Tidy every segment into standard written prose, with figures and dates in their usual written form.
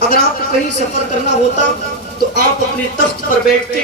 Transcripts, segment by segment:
اگر آپ کو کہیں سفر کرنا ہوتا تو آپ اپنے تخت پر بیٹھتے،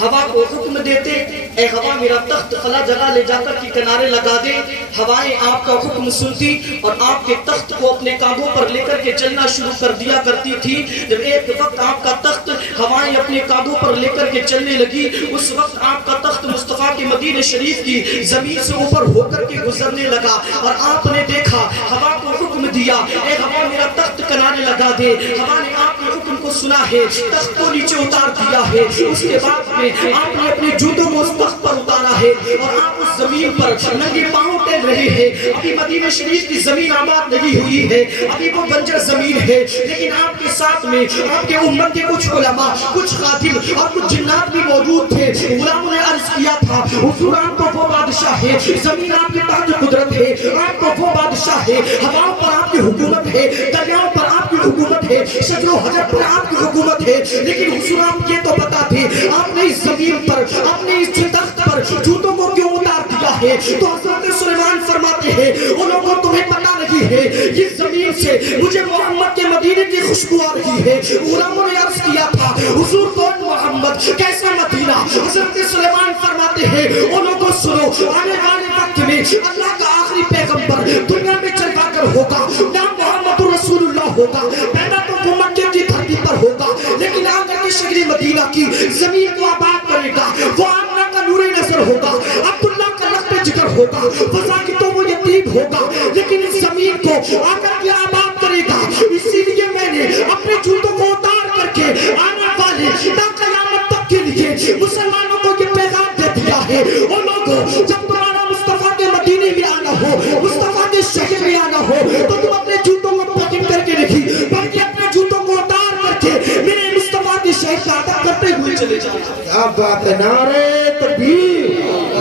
ہوا کو حکم دیتے، اے ہوا میرا تخت فلاں جگہ لے جا کر کے کنارے لگا دے، ہوائیں آپ کا حکم سنتی اور آپ کے تخت کو اپنے کاندھوں پر لے کر کے چلنا شروع کر دیا کرتی تھی۔ جب ایک وقت آپ کا تخت ہوائیں اپنے کاندھوں پر لے کر کے چلنے لگی، اس وقت آپ کا تخت مصطفیٰ کے مدینہ شریف کی زمین سے اوپر ہو کر کے گزرنے لگا، اور آپ نے دیکھا، ہوا کو حکم دیا، اے ہوا میرا تخت کنارے لگا دے، ہوا نے آپ کے حکم کو سنا ہے، تخت کو نیچے اتار دیا ہے۔ اس کے بعد میں آپ نے اپنے جوتوں کو اس تخت پر اتارا ہے اور آپ اس زمین پر ننگے پاؤں ٹہل رہے ہیں۔ ابھی مدینہ شریف کی زمین آباد نہیں ہوئی ہے، ابھی وہ بنجر زمین ہے، لیکن آپ کے ساتھ میں آپ کے امت کے کچھ علماء، کچھ خادم اور کچھ جنات بھی موجود تھے۔ غلاموں نے عرض کیا تھا، حضور آپ تو وہ بادشاہ ہے، زمین آپ کے تحت قدرت ہے، آپ تو وہ بادشاہ ہے، ہواؤں پر آپ کی حکومت ہے، دریاؤں پر آپ کی حکومت ہے، شجر و حجر پر آپ کی حکومت ہے، لیکن حضور آپ یہ تو بتا تھے، آپ نے اس زمین پر، آپ نے اس تخت پر جوتوں کو کیوں اتار دیا ہے؟ تو حضرت سلیمان فرماتے ہیں، ان لوگوں تمہیں پتہ نہیں ہے، اس زمین سے مجھے محمد کے مدینے کی خوشبو آ رہی ہے۔ غلاموں نے عرض کیا تھا، حضور کون محمد، کیسا مدینہ؟ حضرت سلیمان فرماتے ہیں، ان لوگوں سنو، آنے والے وقت میں اللہ کا آخری پیغمبر دنیا میں چلوا کر ہوگا، نام محمد رسول اللہ ہوگا، پیدا تو وہ مکے کی دھرتی پر ہوگا، لیکن آگر کے شہر مدینہ کی زمین کو آباد کرے گا، وہ آمنہ کا نور نظر ہوگا، عبداللہ کا لخت جگر ہوگا، فضا کی تو وہ یتیم ہوگا، لیکن اس زمین کو آگر کے آباد کرے گا۔ اسی لیے میں نے اپنے جوتوں کو اتار کر کے آنے والے تا قیامت تک کے لیے مسلمانوں کو یہ پیغام دے دیا ہے، او لوگوں جب تمہارا مصطفیٰ کے مدینے میں آنا ہو، مصطفیٰ کے شہر میں آنا ہو، تو تم اپنے جوتوں کو پیکنگ کر کے رکھی، بلکہ اپنے جوتوں کو اتار کر کے میرے مصطفیٰ کے شہر کا عطا کرتے ہوئے چلے جائیں۔ کیا بات ہے، نعرہ تکبیر،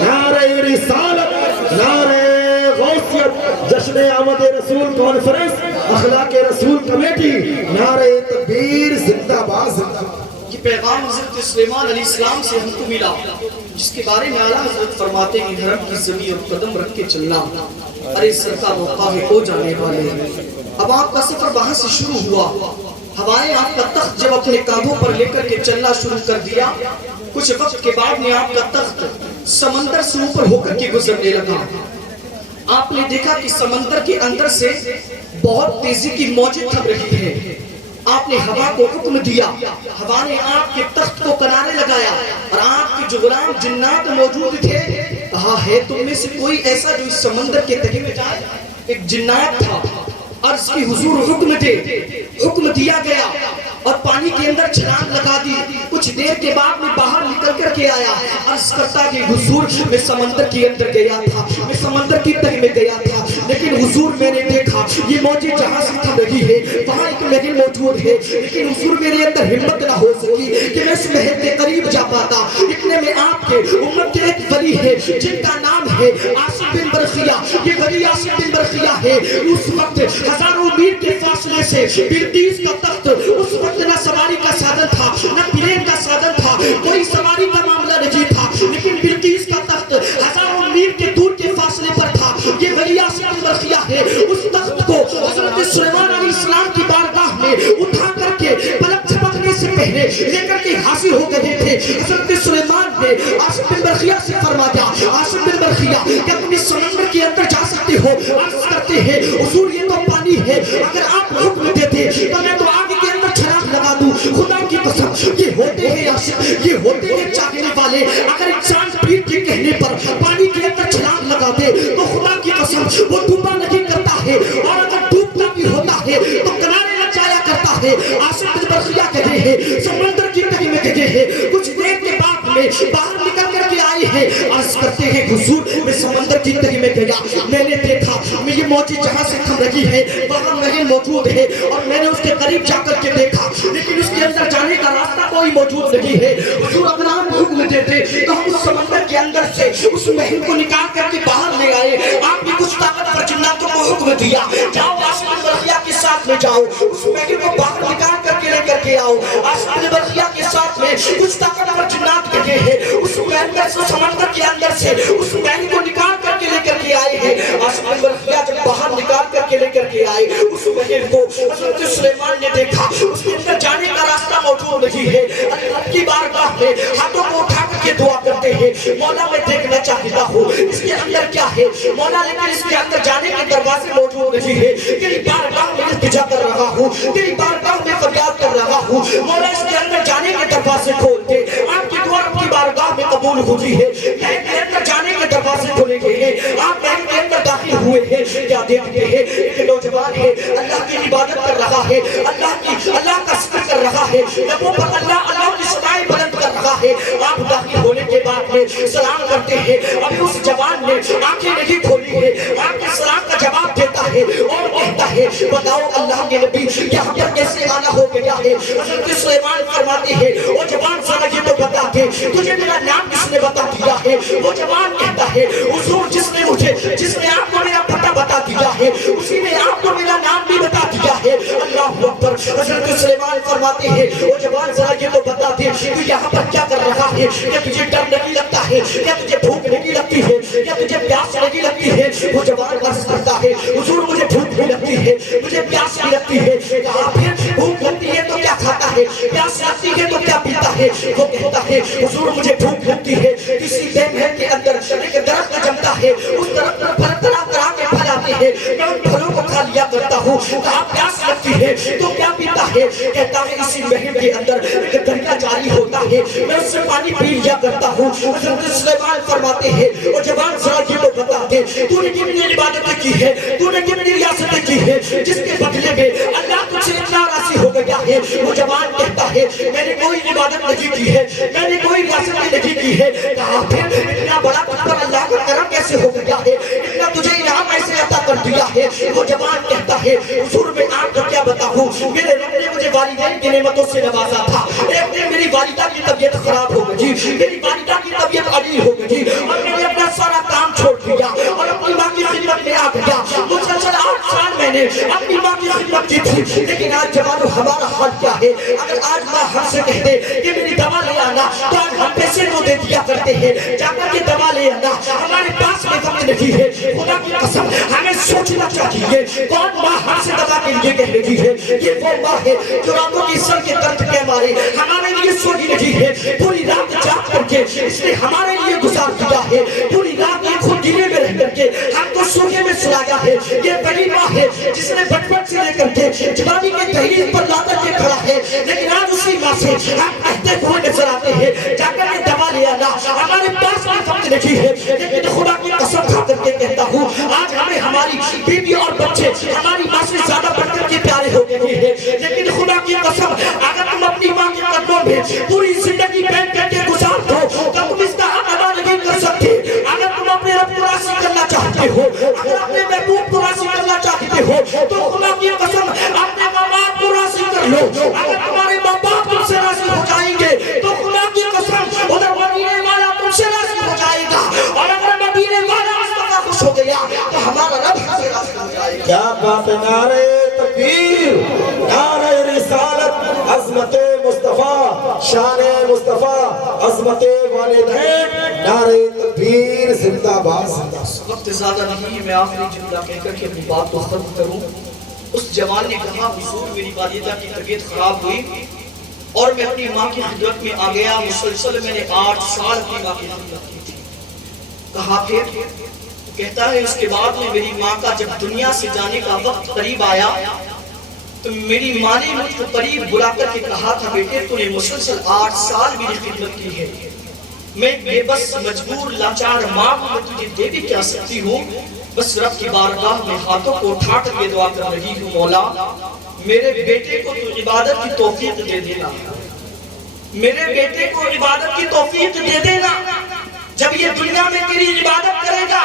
نعرہ رسالت، نعرہ غوثیت، جشن آمد رسول کانفرنس، اخلاق رسول کمیٹی، نعرہ تکبیر، زندہ باد، زندہ باد۔ یہ پیغام حضرت سلیمان علیہ السلام سے ہم کو ملا، جس کے بارے میں اعلیٰ حضرت فرماتے ہیں کہ حرم کی زمین اور قدم رکھ کے چلنا، ارے سر کا موقع ہے ہو جانے والے۔ اب آپ کا سفر وہاں سے شروع ہوا، ہوائیں آپ کا تخت جب اپنے کاندھوں پر لے کر کے چلنا شروع کر دیا، کچھ وقت کے بعد میں آپ کا تخت سمندر سے اوپر ہو کر کے گزرنے لگا۔ آپ نے دیکھا کہ سمندر کے اندر سے بہت تیزی کی موجیں تھم رہی ہیں۔ آپ نے ہوا کو حکم دیا، ہوا نے آپ کے تخت کو کنارے لگایا، اور آپ کے جو غلام جنات موجود تھے، کہا ہے تم میں سے کوئی ایسا جو اس سمندر کے تہے میں جائے؟ ایک جنات تھا، عرض کی حضور حکم دے، حکم دیا گیا اور پانی کے اندر چھلانگ لگا دی۔ کچھ دیر کے بعد میں باہر نکل کر کے آیا، عرض کرتا کہ حضور میں سمندر کے اندر گیا تھا، میں سمندر کی تہہ میں گیا تھا، لیکن حضور میں نے دیکھا یہ موجیں جہاں سے تھم رہی ہے وہاں ایک محل موجود ہے، لیکن حضور میرے اندر ہمت نہ ہو سکی کہ میں اس محل کے قریب جا پاتا۔ اتنے میں آپ کے امت کے ایک ولی ہے جن کا نام ہے عاصم بن برخیہ، یہ ولی عاصم بن برخیہ ہے۔ اس وقت ہزاروں میل کے فاصلے سے بلقیس کا تخت، اس وقت نہ سواری کا سادن تھا نہ پلین کا سادن تھا، کوئی سواری کا معاملہ نہیں تھا، لیکن بلقیس کا تخت ہزاروں میل کے دور کے فاصلے پر تھا۔ یہ ولی عاصم بن برخیہ ہے، اس تخت کو حضرت سلیمان علیہ السلام کی بارگاہ میں اٹھا کر کے پلک جھپکنے سے پہلے لے کر کے حاضر ہو گئے تھے۔ حضرت سلیمان نے عاصم بن برخیہ سے فرمایا، عاصم بن برخیہ کیا تم اس سمندر کے اندر جا سکتے ہو؟ عرض کرتے ہیں حضور یہ تو پانی ہے، اگر آپ حکم دیتے تو میں تو آگ کے اندر چھلانگ لگا دوں۔ خدا کی قسم یہ ہوتے ہیں عاشق، یہ ہوتے ہیں چاہنے والے، اگر انسان پیر کے کہنے پر پانی کے اندر چھلانگ لگا دے تو خدا کی قسم وہ ڈوبا نہیں کرتا ہے، اور اگر ڈوبتا بھی ہوتا ہے تو کنارے لگ جایا کرتا ہے۔ عاصم بن برخیہ کہتے ہیں سمندر کی تہہ میں کہتے ہیں، کچھ دیر کے بعد میں باہر نکل کر کے آئے ہیں، عرض کرتے ہیں حضور میں سمندر کی تہہ میں گیا، میں نے دیکھا میں یہ موجیں جہاں سے تھم رہی ہے وہاں محل موجود ہے، اور میں نے اس کے قریب جا کر کے دیکھا لیکن اس کے اندر جانے کا راستہ کوئی موجود نہیں ہے۔ حضور اگر آپ حکم دیتے تو ہم اس سمندر کے اندر سے اس محل کو نکال کر کے باہر لے آئے۔ آپ نے کچھ طاقت پر جناتوں کو حکم دیا، جاؤ عاصم بن برخیہ کے ساتھ میں جاؤ، اس محل کو باہر نکال کر کے لے کر کے آؤ۔ عاصم بن برخیہ کے ساتھ میں کچھ طاقت پر جنات لگے ہیں، اس محل سے سمندر کے اندر سے اس محل کو نکال کر کے لے کر کے آئے ہیں. آسمان برقیہ جب باہر نکال کر کے لے کر کے آئے, اس بحر کو حضرت سلیمان نے دیکھا, اس کے اندر جانے کا راستہ موجود نہیں ہے. اللہ کی بارگاہ میں ہاتھوں کو اٹھا کر کے دعا کرتے ہیں, مولا میں دیکھنا چاہتا ہوں اس کے اندر کیا ہے مولا, لیکن اس کے اندر جانے کے دروازے موجود نہیں ہے. تیری بارگاہ میں التجا کر رہا ہوں, تیری بارگاہ میں فریاد کر رہا ہوں, مولا اس کے اندر جانے کے دروازے کھول دے. آپ کی دعا آپ کی بارگاہ میں قبول ہوتی ہے. محل کے اندر جانے کے دروازے کھولے گئے ہیں, آپ محل کے اندر داخل ہوئے ہیں. کیا دیکھتے ہیں, ایک نوجوان ہے, اللہ کی عبادت کر رہا ہے, اللہ کا ذکر کر رہا ہے, لبوں پر اللہ کی ثنائیں بلند کر رہا ہے. آپ داخل ہونے کے بعد میں سلام کرتے ہیں. ابھی اس جوان نے آنکھیں نہیں کھولی ہے, آپ کے سلام کا جواب دیتا ہے اور کہتا ہے بتاؤ اللہ کے نبی یہاں پر کیسے آنا ہو گیا ہے. حضرت سلیمان فرماتے ہیں وہ جوان ذرا یہ تو بتا دے تجھے میرا نام کس نے بتا دیا ہے. وہ جوان کہتا ہے حضور جس نے آپ کو میرا پتہ بتا دیا ہے اسی نے آپ کو میرا نام بھی بتا دیا ہے. اللہ اکبر. حضرت سلیمان فرماتے ہیں وہ جوان ذرا یہ تو بتا دے تو یہاں پر کیا کر رہا ہے, یا تجھے ڈر نہیں لگتا ہے, یا تجھے بھوک نہیں لگتی ہے, یا تجھے پیاس نہیں لگتی ہے. وہ جوان عرض کرتا ہے حضور مجھے بھوک بھی لگتی ہے, مجھے پیاس بھی لگتی ہے. کہا پھر بھوک لگتی ہے تو کیا کھاتا ہے, پیاس لگتی ہے تو کیا پیتا ہے. وہ کہتا ہے حضور مجھے بھوک لگتی ہے, کسی محل کے اندر ایک درخت جمتا ہے, اس درخت پر پھل طرح طرح کے پھل آتے ہیں, میں ان پھلوں کو کھا لیا کرتا ہوں. کہا پیاس لگتی ہے تو کیا پیتا ہے. کہتا ہے اسی محل کے اندر ایک دریا جاری ہوتا ہے, میں اس سے پانی پی لیا کرتا ہوں. حضرت سلیمان فرماتے ہیں وہ جوان ذرا یہ تو بتا دے تو نے کتنی عبادتیں کی ہے, تو نے کتنی ریاستیں کی ہے جس کے بدلے میں اللہ تجھ سے اتنا راضی ہو گیا ہے. وہ جوان کہتا ہے میں نے کوئی عبادت نہیں کی ہے, میں نے کوئی ریاستیں نہیں کی ہے. کہا پھر اتنا بڑا پتھر اللہ کا کرم کیسے ہو گیا ہے, اتنا تجھے انعام ایسے عطا کر دیا ہے. وہ جوان کہتا ہے حضور میں آپ کو کیا بتاؤں, میرے رب نے مجھے والدین کی نعمتوں سے نوازا تھا. ایک دن میری والدہ کی طبیعت خراب ہو گئی, میری والدہ کی طبیعت علیل ہو گئی اور میں نے اپنا سارا کام چھوڑ دیا اور اپنی ماں کی خدمت میں آ گیا. مسلسل 8 سال میں نے اپنی ماں کی خدمت کی تھی, لیکن آج جوانو ہمارا حال کیا ہے. اگر آج ماں ہم سے کہہ دے کہ میری دوا لے آنا تو آج ہم پیسے نہ دے دیا کرتے ہیں, جا کر کے دوا لے آنا. ہمارے پاس میں وقت نہیں ہے. خدا کی قسم ہمیں سوچنا چاہیے کون ماں ہم سے دوا کے لیے کہہ رہی ہے. یہ وہ ماں ہے جو راتوں کی سر کے درد کے مارے ہمارے لیے سوئی رہی ہے, پوری رات جاگ کر کے اس نے ہمارے لیے گزار دیا ہے, پوری رات یہ خود گیلے میں رہ کر کے ہم کو سونے میں سلایا ہے. یہ بڑی ماں ہے جس نے بچپن سے لے کر کے جوانی کے دہلیز پر لا کر کے کھڑا ہے, لیکن آج اسی ماں سے ہم کہتے ہوئے نظر آتے ہیں جا کر کے دوا لے آنا. ہمارے پاس بھی وقت نہیں ہے, لیکن خدا کی قسم کھا کر کے کہتا ہوں آج ہمیں ہماری بیوی اور بچے ہماری ماں سے زیادہ بڑھ کر کے پیارے ہو گئے ہیں. لیکن خدا کی قسم اگر تم اپنی ماں کے قدموں میں پوری زندگی بیٹھ کر کے گزار دو تو تم اس کا حق ادا نہیں کر سکتے. اگر تم اپنے رب کو راضی کرنا چاہتے ہو, اگر اپنے محبوب کو راضی کرنا چاہتے ہو تو خدا کی قسم اپنے ماں باپ کو راضی کر لو. اگر تمہارے ماں باپ تم سے راضی ہو جائیں گے تو خدا کی قسم ادھر مدینے والا تم سے راضی ہو جائے گا, اور اگر مدینے والا مصطفیٰ خوش ہو گیا تو ہمارا رب ہم سے راضی ہو جائے گا. کیا بات ہے, نعرہ تکبیر, نعرہ رسالت, عظمت مصطفیٰ, شان مصطفیٰ, عظمت والدین, نعرہ تکبیر, زندہ باد. وقت زیادہ نہیں ہے, میں آخری جملہ کہہ کر کے اپنی بات کو ختم کروں. اس جوان نے کہا حضور میری والدہ کی طبیعت خراب ہوئی اور میں اپنی ماں کی خدمت میں آ گیا. مسلسل میں نے 8 سال اپنی ماں کی خدمت کی تھی. کہا پھر کہتا ہے اس کے بعد میں میری ماں کا جب دنیا سے جانے کا وقت قریب آیا تو میری ماں نے مجھ کو قریب بلا کر کے کہا تھا بیٹے تو نے مسلسل 8 سال میری خدمت کی ہے, میں بے بس مجبور لاچار ماں کو میں تجھے دے بھی کیا سکتی ہوں, بس رب کی بارگاہ میں ہاتھوں کو اٹھا کر کے دعا کر رہی ہوں مولا میرے بیٹے کو تو عبادت کی توفیق دے دینا, میرے بیٹے کو عبادت کی توفیق دے دینا. جب یہ دنیا میں تیری عبادت کرے گا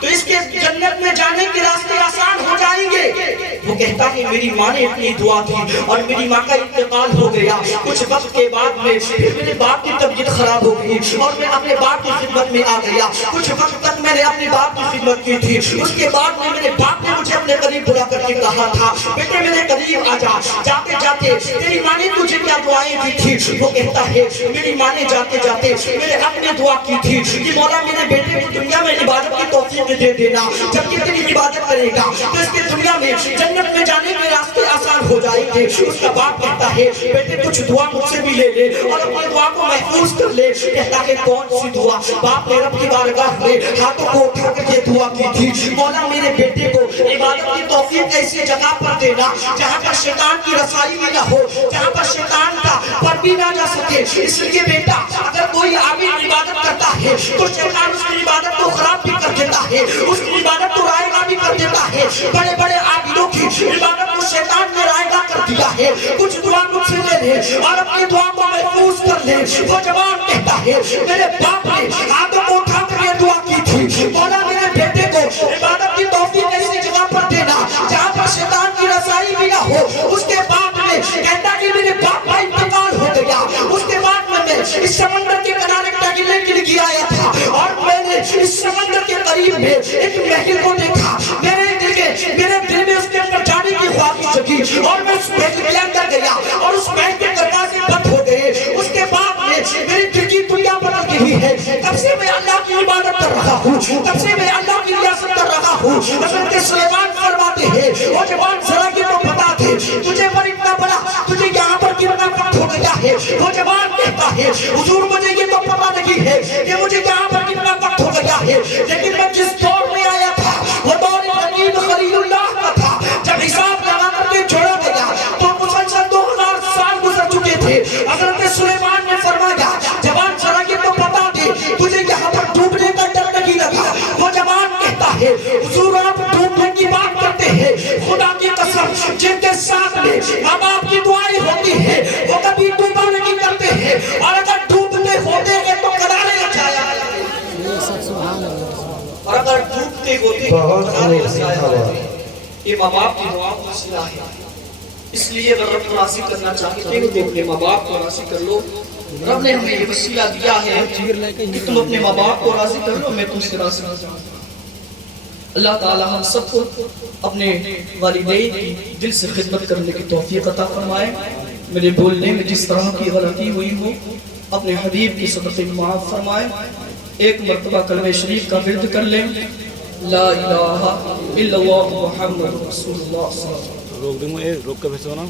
تو اس کے جنت میں جانے کے راستے آسان ہو جائیں گے. وہ کہتا ہے میری ماں نے اتنی دعا کی اور میری ماں کا انتقال ہو گیا. کچھ وقت کے بعد میں میرے باپ کی طبیعت خراب ہو گئی اور میں اپنے باپ کی خدمت میں آ گیا. کچھ وقت تک میں نے اپنے باپ کی خدمت کی تھی. اس کے بعد میں میرے باپ نے مجھے اپنے قریب بلا کر کے کہا تھا بیٹے میرے قریب آ جا. جاتے جاتے تیری ماں نے تجھے کیا کیا دعائیں دی تھی. وہ کہتا ہے میری ماں نے جاتے جاتے میرے حق میں دعا کی تھی کہ مولا میرے بیٹے کو دنیا میں عبادت کی توفیق دے دینا, جب یہ تیری عبادت کرے گا تو اس کے دنیا میں جنت میں جانے کے راستے آسان ہو جائیں گے. اس کا باپ کہتا ہے بیٹے کچھ دعا مجھ سے بھی لے لے اور اپنی دعا کو محفوظ کر لے. کہتا ہے کون سی دعا؟ باپ نے رب کی بارگاہ میں ہاتھوں کو اٹھا کر یہ دعا کی تھی, مولا میرے بیٹے کو عبادت کی توفیق ایسی جگہ پر دینا جہاں پر شیطان کی رسائی بھی نہ ہو, جہاں پر شیطان کا پر بھی نہ جا سکے. اس لیے بیٹا اگر کوئی عابد عبادت کرتا ہے تو شیطان اس کی عبادت کو خراب بھی کر دیتا ہے, اس کی عبادت کو رائے گاہ بھی کر دیتا ہے. بڑے بڑے عابدوں کی عبادت کو شیطان نے رائے گاہ کر دیا ہے. کچھ دعا مجھ سے لے لے اور اپنی دعا کو محفوظ کر لے. وہ جوان کہتا ہے میرے باپ نے ہاتھوں کو اٹھا کر یہ دعا کی تھی, مولا میرے بیٹے کو عبادت کی توفیق ایسی جگہ پر دینا جہاں پر شیطان کی رسائی بھی نہ ہو. اس کے بعد میں کہتا کہ میرے باپ کا انتقال ہو گیا. اس کے بعد میں اس سمندر کے کنارے ٹہلنے کے لیے آیا تھا اور میں نے اس سمندر کے قریب میں ایک محل کو دیکھا. میرے دل میں اس کے اندر جانے کی خواہش جگی اور میں اس محل کے اندر گیا اور اس محل کے دروازے بند ہو گئے. اس کے بعد میں میری دل کی دنیا بدل گئی ہے. تب سے میں اللہ کی عبادت کر رہا ہوں, تب سے میں اللہ کی ریاست کر رہا ہوں. حضرت سلیمان فرماتے ہیں وہ جوان ذرا یہ تو بتا دے تجھے پر اتنا بڑا تجھے یہاں پر کتنا وقت ہو گیا ہے. وہ جوان کہتا ہے حضور مجھے یہ تو پتہ نہیں ہے کہ مجھے یہاں پر کتنا وقت ہو گیا ہے, لیکن میں جس دور میں آیا تھا وہ دور حبیب خلیل اللہ کا تھا. جب حساب لگا کر کے چھوڑا گیا تو مسلسل 2000 سال گزر چکے تھے. حضرت سلیمان نے فرمایا جوان ذرا یہ تو بتا دے تجھے یہاں پر ڈوبنے کا ڈر نہیں لگا. وہ جوان کہتا ہے حضور آپ ڈوبنے کی بات کرتے ہیں, خدا کی قسم جن کے ساتھ میں ماں باپ کی دعائیں ہوتی ہیں وہ کبھی ڈوبا نہیں کرتے ہیں, اور اگر ڈوبتے ہوتے ہیں تو کنارے لگایا اور اگر ڈوبتے ہوتے تو کنارے لگایا. یہ ماں باپ کی دعاؤں کا صلہ ہے. اس لیے اگر رب کو راضی کرنا چاہتے ہو تو اپنے ماں باپ کو راضی کر لو. رب نے ہمیں یہ وسیلہ دیا ہے کہ تم اپنے ماں باپ کو راضی کر لو, میں تم سے راضی ہو جاؤں. اللہ تعالی ہم سب کو اپنے والدین کی دل سے خدمت کرنے کی توفیق عطا فرمائے. میرے بولنے میں جس طرح کی غلطی ہوئی ہو اپنے حبیب کی صدقے میں معاف فرمائے. ایک مرتبہ کلمہ شریف کا ورد کر لیں, لا الہ الا اللہ محمد رسول اللہ صلی اللہ علیہ وسلم. روک دیں, روک کے پھر سونا.